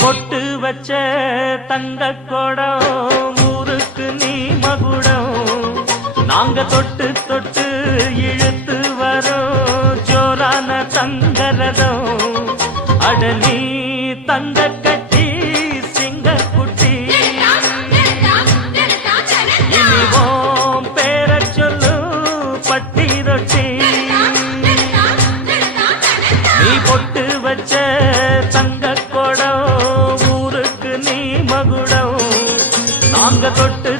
பொட்டு வச்ச தங்க கொடம் ஊருக்கு நீ மகுடம் நாங்க தொட்டு தொட்டு இழுத்து வரோம் ஜோரான தங்கரதம் அடலி தங்க கட்டி சிங்க குட்டி இனிவோம் பேர சொல்லு பட்டி ரொட்டி நீ பொட்டு வச்ச தங்க கொடம் ஊருக்கு நீ மகுடம் நாங்க தொட்டு